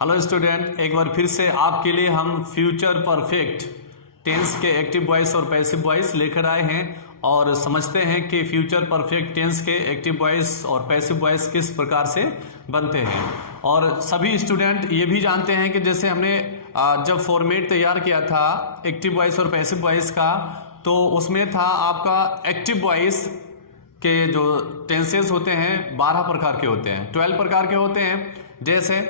Hello student, एक बार फिर से आपके लिए हम फ्यूचर परफेक्ट टेंस के एक्टिव वॉइस और पैसिव वॉइस लेकर आए हैं और समझते हैं कि फ्यूचर परफेक्ट टेंस के एक्टिव वॉइस और पैसिव वॉइस किस प्रकार से बनते हैं। और सभी स्टूडेंट ये भी जानते हैं कि जैसे हमने जब फॉर्मेट तैयार किया था एक्टिव वॉइस और पैसिव वॉइस का, तो उसमें था आपका एक्टिव वॉइस के जो टेंसेस होते हैं 12 प्रकार के होते हैं, 12 प्रकार के होते हैं। जैसे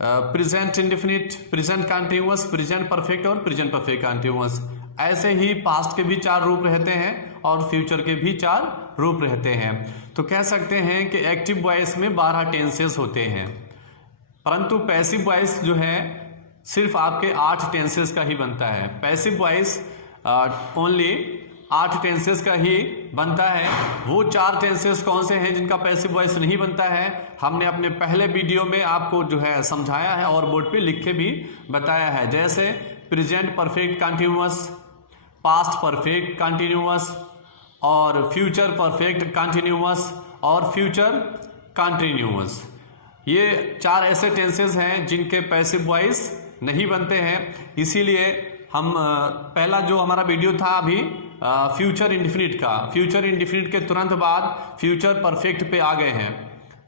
present indefinite, present continuous, present perfect और प्रेजेंट परफेक्ट कंटीन्यूअस। ऐसे ही पास्ट के भी 4 रूप रहते हैं और फ्यूचर के भी 4 रूप रहते हैं। तो कह सकते हैं कि एक्टिव वॉइस में 12 टेंसेस होते हैं, परंतु पैसिव वॉइस जो है सिर्फ आपके 8 टेंसेस का ही बनता है। पैसिव वॉइस ओनली 8 टेंसेस का ही बनता है। वो 4 टेंसेस कौन से हैं जिनका पैसिव वॉइस नहीं बनता है, हमने अपने पहले वीडियो में आपको जो है समझाया है और बोर्ड पे लिख के भी बताया है। जैसे present perfect continuous, past perfect continuous और फ्यूचर परफेक्ट कंटीन्यूअस और फ्यूचर कंटीन्यूअस। ये 4 ऐसे टेंसेस हैं जिनके पैसिव वॉइस नहीं बनते हैं। इसीलिए हम पहला जो हमारा वीडियो था अभी फ्यूचर इंडेफिनिट का, फ्यूचर इंडेफिनिट के तुरंत बाद फ्यूचर परफेक्ट पे आ गए हैं,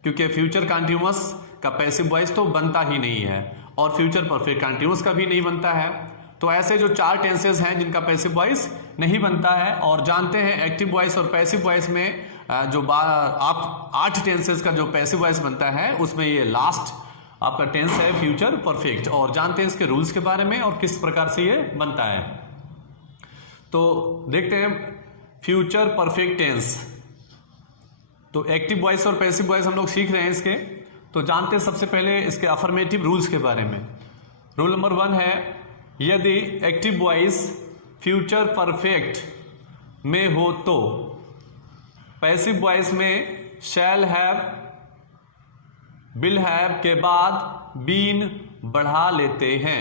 क्योंकि फ्यूचर कंटीन्यूअस का पैसिव वॉइस तो बनता ही नहीं है और फ्यूचर परफेक्ट कंटीन्यूअस का भी नहीं बनता है। तो ऐसे जो 4 टेंसेस हैं जिनका पैसिव वॉइस नहीं बनता है। और जानते हैं एक्टिव वॉइस और पैसिव वॉइस में जो आप 8 टेंसेस का जो पैसिव वॉइस बनता है उसमें ये लास्ट आपका टेंस है फ्यूचर परफेक्ट। और जानते हैं इसके रूल्स के बारे में और किस प्रकार से ये बनता है। तो देखते हैं फ्यूचर परफेक्ट टेंस। तो एक्टिव वॉइस और पैसिव वॉइस हम लोग सीख रहे हैं इसके। तो जानते हैं सबसे पहले इसके अफर्मेटिव रूल्स के बारे में। रूल नंबर 1 है, यदि एक्टिव वॉइस फ्यूचर परफेक्ट में हो तो पैसिव वॉइस में शैल हैव, विल हैव के बाद बीन बढ़ा लेते हैं।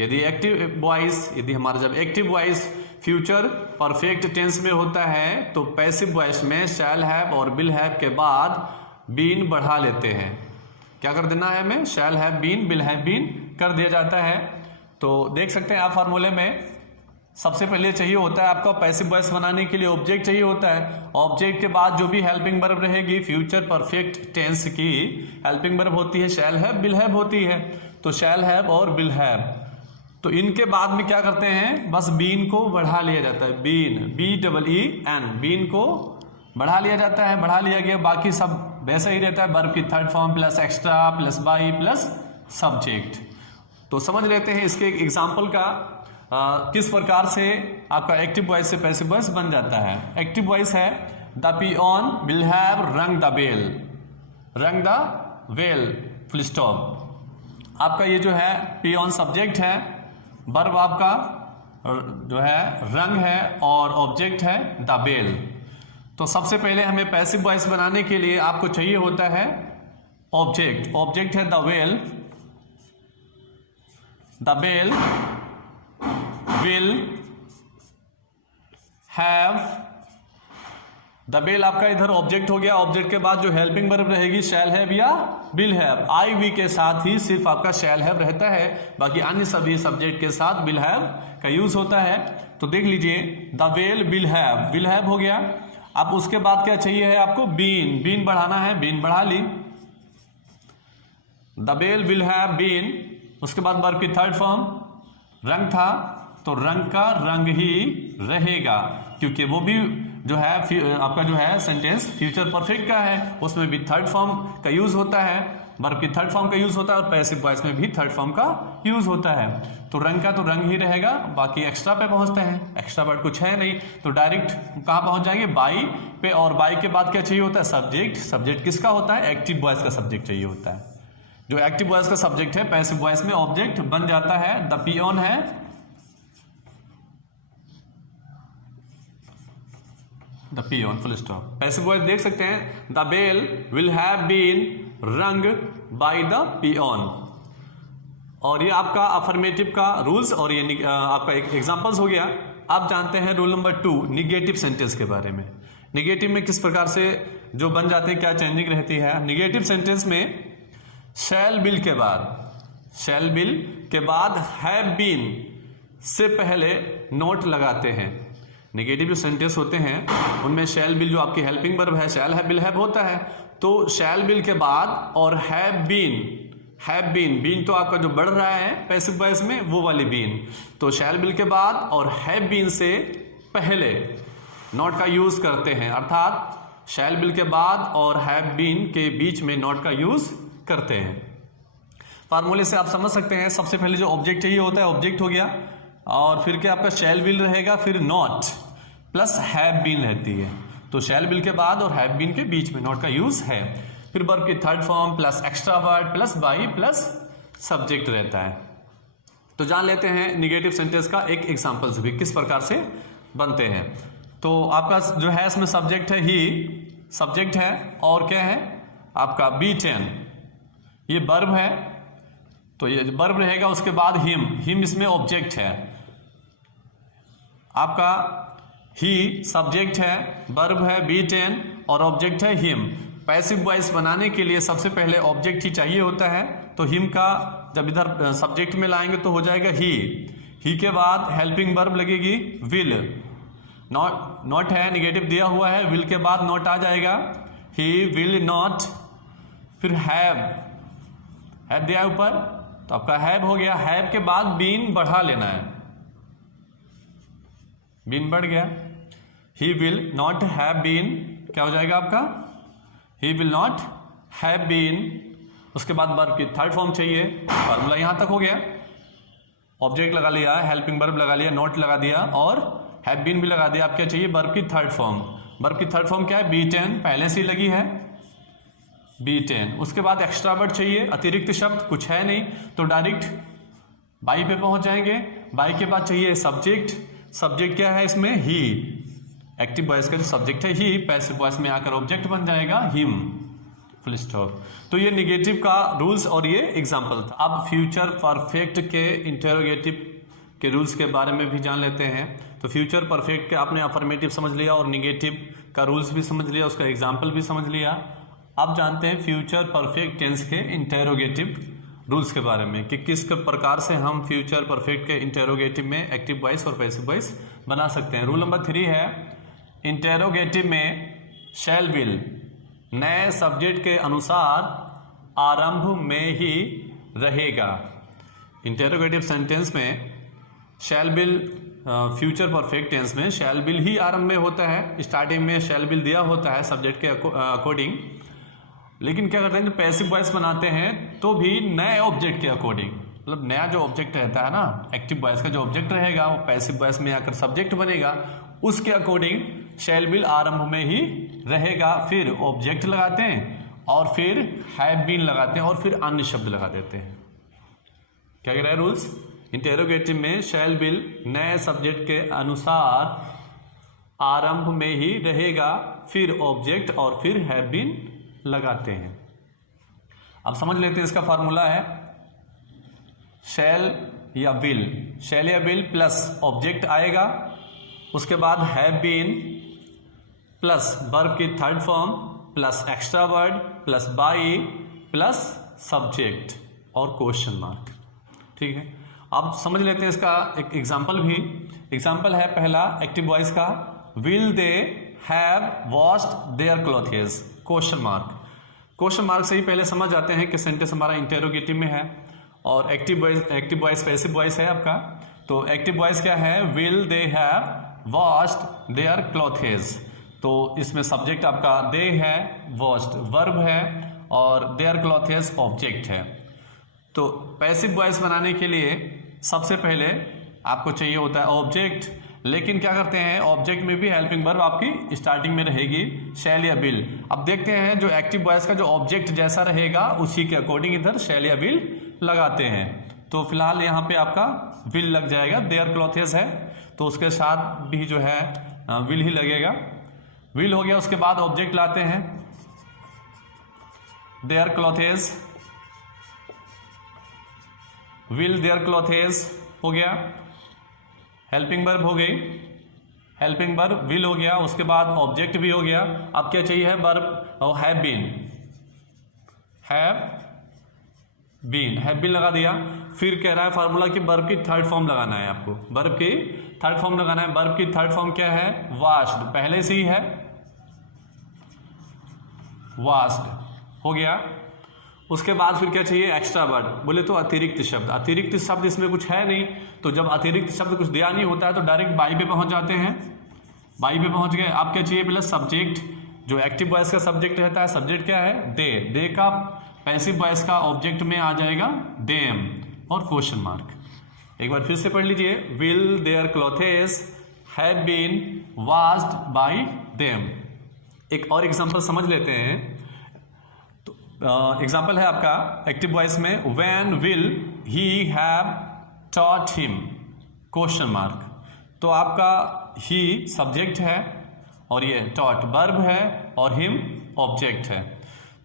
यदि एक्टिव वॉइस, यदि हमारा जब active voice future perfect tense में होता है तो पैसिव वॉइस में शैल हैव और विल हैव के बाद बीन बढ़ा लेते हैं। क्या कर देना है हमें? Shall have been, will have been कर दिया जाता है। तो देख सकते हैं आप फार्मूले में सबसे पहले चाहिए होता है आपका पैसिव वॉइस बनाने के लिए ऑब्जेक्ट चाहिए होता है। ऑब्जेक्ट के बाद जो भी हेल्पिंग वर्ब रहेगी फ्यूचर परफेक्ट टेंस की हेल्पिंग वर्ब होती है शैल हैव, विल हैव होती है। तो शैल हैव और विल हैव, तो इनके बाद में क्या करते हैं, बस बीन को बढ़ा लिया जाता है। बीन, BEEN, बीन को बढ़ा लिया जाता है। बढ़ा लिया गया, बाकी सब वैसा ही रहता है, वर्ब की third form plus extra plus by plus subject. तो समझ लेते हैं इसके एग्जाम्पल का किस प्रकार से आपका एक्टिव वॉइस से पैसिव वॉइस बन जाता है। एक्टिव वॉइस है, द पियोन विल हैव रंग द बेल, रंग द बेल, फुल स्टॉप। आपका ये जो है पियोन सब्जेक्ट है, वर्ब आपका जो है रंग है और ऑब्जेक्ट है द बेल। तो सबसे पहले हमें पैसिव वॉइस बनाने के लिए आपको चाहिए होता है ऑब्जेक्ट। ऑब्जेक्ट है the bell, the bell will have, the bell आपका इधर ऑब्जेक्ट हो गया। ऑब्जेक्ट के बाद जो हेल्पिंग वर्ब रहेगी शैल हैव या विल हैव, आई वी के साथ ही सिर्फ आपका शैल हैव रहता है, बाकी अन्य सभी सब्जेक्ट के साथ विल हैव का यूज होता है। तो देख लीजिए द बेल विल हैव हो गया। अब उसके बाद क्या चाहिए है आपको? बीन, बीन बढ़ाना है, बीन बढ़ा ली। The bell will have been, उसके बाद वर्ब की थर्ड फॉर्म रंग था तो रंग का रंग ही रहेगा, क्योंकि वो भी जो है आपका जो है सेंटेंस फ्यूचर परफेक्ट का है, उसमें भी थर्ड फॉर्म का यूज होता है, वर्ब की थर्ड फॉर्म का यूज होता है और पैसिव वॉइस में भी थर्ड फॉर्म का यूज होता है। तो रंग का तो रंग ही रहेगा, बाकी एक्स्ट्रा पे पहुंचते हैं। एक्स्ट्रा वर्ड कुछ है नहीं तो डायरेक्ट कहां पहुंच जाएंगे? बाई पे। और बाई के बाद क्या चाहिए होता है? सब्जेक्ट। सब्जेक्ट किसका होता है? एक्टिव वॉइस का सब्जेक्ट चाहिए होता है। जो एक्टिव वॉइस का सब्जेक्ट है पैसिव वॉइस में ऑब्जेक्ट बन जाता है। द पियोन है, the peon, full stop. Passive voice देख सकते हैं, the bell will have been rung by the peon. और ये आपका अफर्मेटिव का रूल्स और ये आपका एक एग्जांपल्स हो गया। आप जानते हैं रूल नंबर 2 निगेटिव सेंटेंस के बारे में। निगेटिव में किस प्रकार से जो बन जाते हैं, क्या चेंजिंग रहती है। निगेटिव सेंटेंस में शैल विल के बाद शैल बिल के बाद हैव बीन से पहले नोट लगाते हैं। नेगेटिव जो सेंटेंस होते हैं उनमें शैल बिल जो आपकी हेल्पिंग वर्ब है, शैल हैव बिल हैव होता है, तो शैल बिल के बाद और हैव बीन तो आपका जो बढ़ रहा है पैसिव वॉइस में वो वाली बीन, तो शैल बिल के बाद और हैव बीन से पहले नॉट का यूज करते हैं, अर्थात शैल बिल के बाद और हैव बीन के बीच में नॉट का यूज करते हैं। फार्मूले से आप समझ सकते हैं, सबसे पहले जो ऑब्जेक्ट चाहिए होता है ऑब्जेक्ट हो गया, और फिर क्या आपका शैल बिल रहेगा, फिर नॉट प्लस हैव बीन रहती है, तो शैल बिल के बाद और हैव बीन के बीच में नॉट का यूज है। फिर वर्ब की third form plus extra word plus by plus subject रहता है। तो जान लेते हैं निगेटिव सेंटेंस का एक एग्जांपल से भी किस प्रकार से बनते हैं। तो आपका जो है इसमें सब्जेक्ट है ही, सब्जेक्ट है, और क्या है आपका बीटेन, ये वर्ब है, तो ये वर्ब रहेगा, उसके बाद हिम इसमें ऑब्जेक्ट है, आपका ही सब्जेक्ट है, वर्ब है बीटेन और ऑब्जेक्ट है हिम। पैसिव वॉइस बनाने के लिए सबसे पहले ऑब्जेक्ट ही चाहिए होता है, तो हिम का जब इधर सब्जेक्ट में लाएंगे तो हो जाएगा ही के बाद हेल्पिंग वर्ब लगेगी विल, नॉट है निगेटिव दिया हुआ है, विल के बाद नॉट आ जाएगा, ही विल नॉट, फिर हैव दिया ऊपर तो आपका हैव हो गया, हैव के बाद बीन बढ़ा लेना है, बीन बढ़ गया, he will not have been, क्या हो जाएगा आपका he will not have been. उसके बाद वर्ब की थर्ड फॉर्म चाहिए, फॉर्मूला यहां तक हो गया, ऑब्जेक्ट लगा लिया, हेल्पिंग वर्ब लगा लिया, नॉट लगा दिया और हैव बीन भी लगा दिया। आप क्या चाहिए वर्ब की थर्ड फॉर्म, वर्ब की थर्ड फॉर्म क्या है बीटेन, पहले से ही लगी है बीटेन। उसके बाद एक्स्ट्रा वर्ड चाहिए, अतिरिक्त शब्द कुछ है नहीं, तो डायरेक्ट बाई पे पहुंच जाएंगे, बाई के बाद चाहिए सब्जेक्ट, सब्जेक्ट क्या है इसमें ही, एक्टिव वॉइस का जो सब्जेक्ट है ही, पैसिव वॉइस में आकर ऑब्जेक्ट बन जाएगा हिम, फुल स्टॉप। तो ये निगेटिव का रूल्स और ये एग्जांपल था। अब फ्यूचर परफेक्ट के इंटेरोगेटिव के रूल्स के बारे में भी जान लेते हैं। तो फ्यूचर परफेक्ट के आपने अफर्मेटिव समझ लिया और निगेटिव का रूल्स भी समझ लिया, उसका एग्जाम्पल भी समझ लिया। अब जानते हैं फ्यूचर परफेक्ट टेंस के इंटेरोगेटिव रूल्स के बारे में कि किस प्रकार से हम फ्यूचर परफेक्ट के इंटेरोगेटिव में एक्टिव वॉइस और पैसिव वॉइस बना सकते हैं। रूल नंबर 3 है, इंटेरोगेटिव में शैल विल नए सब्जेक्ट के अनुसार आरंभ में ही रहेगा। इंटेरोगेटिव सेंटेंस में shall will, future perfect tense में शैल विल ही आरंभ में होता है, स्टार्टिंग में शैल विल दिया होता है सब्जेक्ट के अकॉर्डिंग, लेकिन क्या करते हैं जब पैसिव वॉइस बनाते हैं तो भी नए ऑब्जेक्ट के अकॉर्डिंग, मतलब नया जो ऑब्जेक्ट रहता है ना, एक्टिव वॉइस का जो ऑब्जेक्ट रहेगा वो पैसिव वॉइस में आकर सब्जेक्ट बनेगा, उसके अकॉर्डिंग शैल विल आरंभ में ही रहेगा, फिर ऑब्जेक्ट लगाते हैं और फिर हैव बीन लगाते हैं और फिर अन्य शब्द लगा देते हैं। क्या कह रहा है रूल्स, इंटेरोगेटिव में शैल विल नए सब्जेक्ट के अनुसार आरंभ में ही रहेगा, फिर ऑब्जेक्ट और फिर हैव बीन लगाते हैं। अब समझ लेते हैं इसका फॉर्मूला है शैल या विल, शैल या विल प्लस ऑब्जेक्ट आएगा, उसके बाद हैव बीन प्लस वर्ब की third form plus extra word plus by plus subject और क्वेश्चन मार्क। ठीक है, अब समझ लेते हैं इसका एक एग्जाम्पल भी। एग्जाम्पल है पहला एक्टिव वॉइस का, will they have washed their clothes, question mark. Question mark से ही पहले समझ जाते हैं कि सेंटेंस हमारा इंटेरोगेटिव में है और एक्टिव वॉइस पैसिव वॉइस है आपका। तो एक्टिव वॉइस क्या है, will they have washed their clothes, तो इसमें सब्जेक्ट आपका दे है, वॉश्ड वर्ब है और देयर क्लॉथेस ऑब्जेक्ट है। तो पैसिव वॉइस बनाने के लिए सबसे पहले आपको चाहिए होता है ऑब्जेक्ट, लेकिन क्या करते हैं ऑब्जेक्ट में भी हेल्पिंग वर्ब आपकी स्टार्टिंग में रहेगी शैल या विल। अब देखते हैं जो एक्टिव वॉइस का जो ऑब्जेक्ट जैसा रहेगा उसी के अकॉर्डिंग इधर शैल या विल लगाते हैं। तो फिलहाल यहाँ पे आपका विल लग जाएगा, देयर क्लॉथेस है तो उसके साथ भी जो है विल ही लगेगा, विल हो गया। उसके बाद ऑब्जेक्ट लाते हैं their clothes, will their clothes हो गया, हेल्पिंग वर्ब हो गई, हेल्पिंग वर्ब विल हो गया, उसके बाद ऑब्जेक्ट भी हो गया। अब क्या चाहिए है वर्ब और have been, have been, have been लगा दिया। फिर कह रहा है फार्मूला की वर्ब की थर्ड फॉर्म लगाना है आपको, वर्ब की थर्ड फॉर्म लगाना है। वर्ब की थर्ड फॉर्म क्या है? वाश्ड, पहले से ही है वाश्ड, हो गया। उसके बाद फिर क्या चाहिए? एक्स्ट्रा वर्ड, बोले तो अतिरिक्त शब्द। अतिरिक्त शब्द इसमें कुछ है नहीं, तो जब अतिरिक्त शब्द कुछ दिया नहीं होता है तो डायरेक्ट बाई पे पहुंच जाते हैं। बाई पे पहुंच गए, आप क्या चाहिए? पहले सब्जेक्ट, जो एक्टिव वॉइस का सब्जेक्ट रहता है, सब्जेक्ट क्या है? दे। दे का पैसिव वॉइस का ऑब्जेक्ट में आ जाएगा देम और क्वेश्चन मार्क। एक बार फिर से पढ़ लीजिए, will their clothes have been washed by them. एक और एग्जांपल समझ लेते हैं। एग्जाम्पल है आपका एक्टिव वॉइस में, when will he have taught him question mark. तो आपका ही सब्जेक्ट है और ये टॉट वर्ब है और हिम ऑब्जेक्ट है।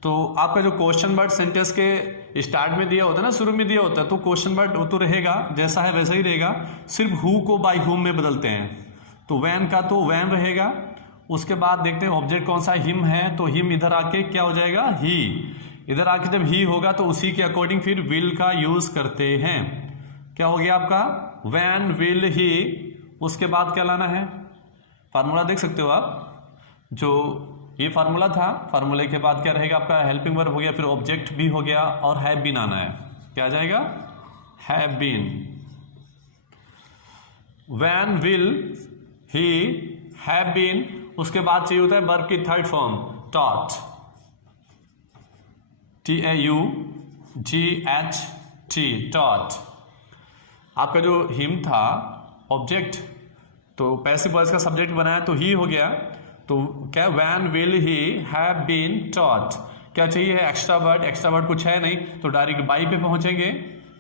तो आपका जो क्वेश्चन वर्ड सेंटेंस के स्टार्ट में दिया होता है ना, शुरू में दिया होता है, तो क्वेश्चन वर्ड तो रहेगा जैसा है वैसा ही रहेगा, सिर्फ हु को बाय हुम में बदलते हैं। तो वैन का तो वैन रहेगा, उसके बाद देखते हैं ऑब्जेक्ट कौन सा? हिम है, तो हिम इधर आके क्या हो जाएगा? ही। इधर आके जब ही होगा तो उसी के अकॉर्डिंग फिर विल का यूज करते हैं। क्या हो गया आपका? व्हेन विल ही। उसके बाद क्या लाना है? फार्मूला देख सकते हो आप, जो ये फार्मूला था, फार्मूले के बाद क्या रहेगा आपका? हेल्पिंग वर्ब हो गया, फिर ऑब्जेक्ट भी हो गया और हैव बीन आना है। क्या आ जाएगा? Have been. When will he have been. उसके बाद चाहिए होता है वर्ब की third form, taught, TAUGHT, taught. आपका जो हिम था ऑब्जेक्ट, तो पैसिव वॉइस का सब्जेक्ट बनाया तो ही हो गया। तो क्या? When will he have been taught. क्या चाहिए है? Extra word. एक्स्ट्रा वर्ड कुछ है नहीं, तो डायरेक्ट बाई पे पहुंचेंगे।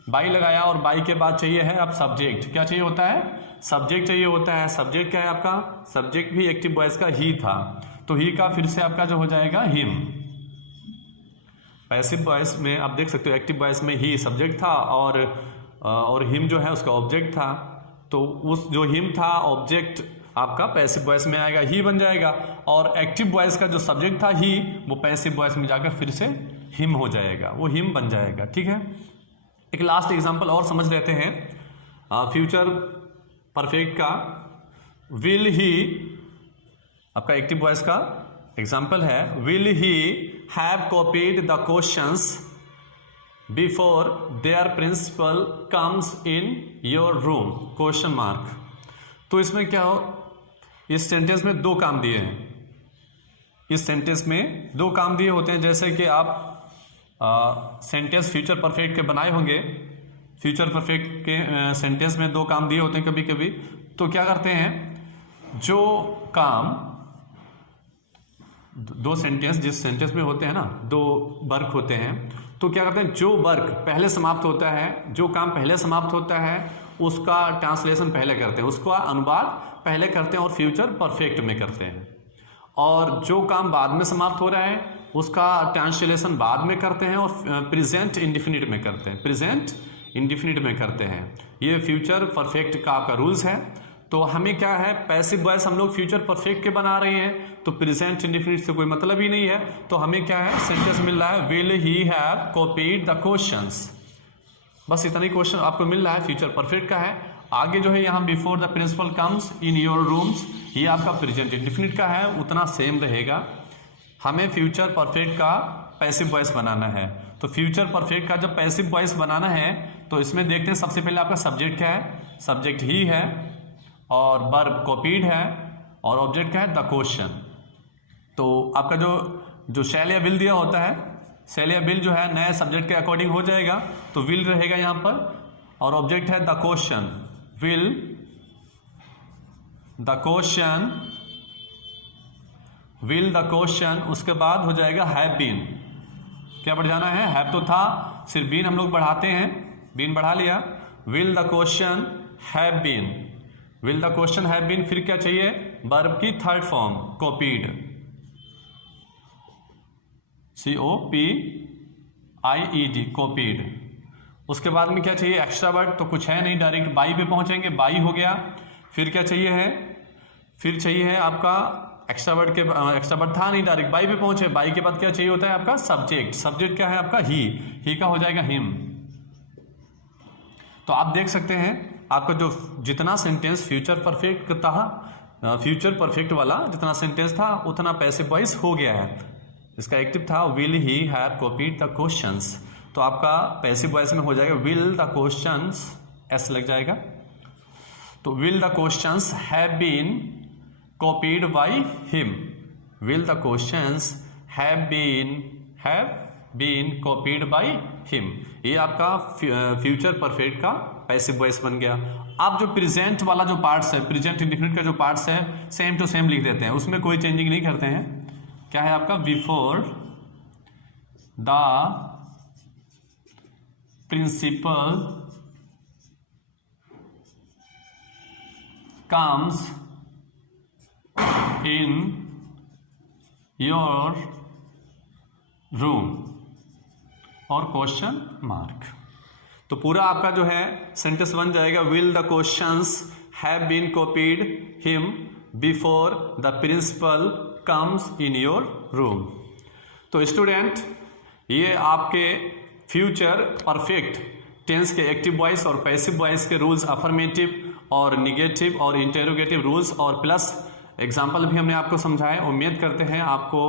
बाई लगाया और बाई के बाद चाहिए है अब सब्जेक्ट। क्या चाहिए होता है? सब्जेक्ट चाहिए होता है। सब्जेक्ट क्या है आपका? सब्जेक्ट भी एक्टिव वॉइस का ही था, तो ही का फिर से आपका जो हो जाएगा हिम। पैसिव वॉइस में आप देख सकते हो एक्टिव वॉइस में ही सब्जेक्ट था और हिम जो है उसका ऑब्जेक्ट था। तो उस जो हिम था ऑब्जेक्ट आपका पैसिव वॉइस में आएगा, ही बन जाएगा। और एक्टिव वॉइस का जो सब्जेक्ट था ही, वो पैसिव वॉइस में जाकर फिर से हिम हो जाएगा, वो हिम बन जाएगा। ठीक है, एक लास्ट एग्जांपल और समझ लेते हैं फ्यूचर परफेक्ट का। विल ही आपका एक्टिव वॉइस का एग्जाम्पल है, will he have copied the questions before their principal comes in your room question mark. तो इसमें क्या हो, इस सेंटेंस में दो काम दिए हैं। इस सेंटेंस में दो काम दिए होते हैं, जैसे कि आप सेंटेंस फ्यूचर परफेक्ट के बनाए होंगे। फ्यूचर परफेक्ट के सेंटेंस में दो काम दिए होते हैं कभी कभी। तो क्या करते हैं, जो काम दो सेंटेंस जिस सेंटेंस में होते हैं ना, दो वर्क होते हैं, तो क्या करते हैं, जो वर्क पहले समाप्त होता है, जो काम पहले समाप्त होता है उसका ट्रांसलेशन पहले करते हैं, उसका अनुवाद पहले करते हैं और फ्यूचर परफेक्ट में करते हैं। और जो काम बाद में समाप्त हो रहा है उसका ट्रांसलेशन बाद में करते हैं और प्रेजेंट इंडिफिनिट में करते हैं, प्रेजेंट इंडिफिनिट में करते हैं। ये फ्यूचर परफेक्ट का आपका रूल्स है। तो हमें क्या है, पैसिव वॉइस हम लोग फ्यूचर परफेक्ट के बना रहे हैं, तो प्रेजेंट इंडिफिनिट से कोई मतलब ही नहीं है। तो हमें क्या है, सेंटेंस मिल रहा है, will he have copied the questions. बस इतना ही क्वेश्चन आपको मिल रहा है, फ्यूचर परफेक्ट का है। आगे जो है यहाँ before the principal comes in your rooms, ये आपका प्रेजेंट इंडिफिनिट का है, उतना सेम रहेगा। हमें फ्यूचर परफेक्ट का पैसिव वॉइस बनाना है। तो फ्यूचर परफेक्ट का जब पैसिव वॉइस बनाना है तो इसमें देखते हैं, सबसे पहले आपका सब्जेक्ट क्या है, सब्जेक्ट ही है और वर्ब कॉपीड है और ऑब्जेक्ट क्या है, द क्वेश्चन। तो आपका जो शैल या विल दिया होता है, शैल या विल जो है नए सब्जेक्ट के अकॉर्डिंग हो जाएगा, तो विल रहेगा यहाँ पर और ऑब्जेक्ट है the question, will the question, will the question. उसके बाद हो जाएगा हैव बीन, क्या बढ़ जाना है, हैव तो था, सिर्फ बीन हम लोग बढ़ाते हैं, बीन बढ़ा लिया, will the question have been, will the question have been. फिर क्या चाहिए, वर्ब की third form copied, COPIED, copied. उसके बाद में क्या चाहिए, एक्स्ट्रा वर्ड तो कुछ है नहीं, डायरेक्ट बाई पे पहुंचेंगे, बाई हो गया। फिर क्या चाहिए है, फिर चाहिए है आपका एक्स्ट्रा वर्ड था नहीं, डायरेक्ट बाई पे पहुंचे। बाई के बाद क्या चाहिए होता है आपका सब्जेक्ट। सब्जेक्ट क्या है आपका ही का हो जाएगा हिम। तो आप देख सकते हैं आपका जो जितना सेंटेंस फ्यूचर परफेक्ट था, फ्यूचर परफेक्ट वाला जितना सेंटेंस था उतना पैसिव वॉइस हो गया है। इसका एक्टिव था will he have copied the questions, तो आपका पैसिव वॉइस में हो जाएगा विल द क्वेश्चंस, एस लग जाएगा। तो will the questions have been copied by him, will the questions have been copied by him. ये आपका फ्यूचर परफेक्ट का पैसिव वॉइस बन गया। आप जो प्रेजेंट वाला जो पार्ट्स है, प्रेजेंट इंडेफिनिट का जो पार्ट्स है सेम टू सेम लिख देते हैं, उसमें कोई चेंजिंग नहीं करते हैं। क्या है आपका before the principal comes in your room और क्वेश्चन मार्क। तो पूरा आपका जो है सेंटेंस बन जाएगा will the questions have been copied him before the principal comes in your room. तो स्टूडेंट, ये आपके फ्यूचर परफेक्ट टेंस के एक्टिव वॉइस और पैसिव वॉइस के रूल्स, अफर्मेटिव और निगेटिव और इंटेरोगेटिव रूल्स और प्लस एग्जाम्पल भी हमने आपको समझाए। उम्मीद करते हैं आपको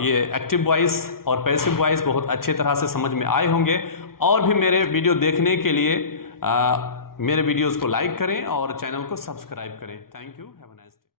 ये एक्टिव वॉइस और पैसिव वॉइस बहुत अच्छी तरह से समझ में आए होंगे। और भी मेरे वीडियो देखने के लिए मेरे वीडियोस को लाइक करें और चैनल को सब्सक्राइब करें। Thank you.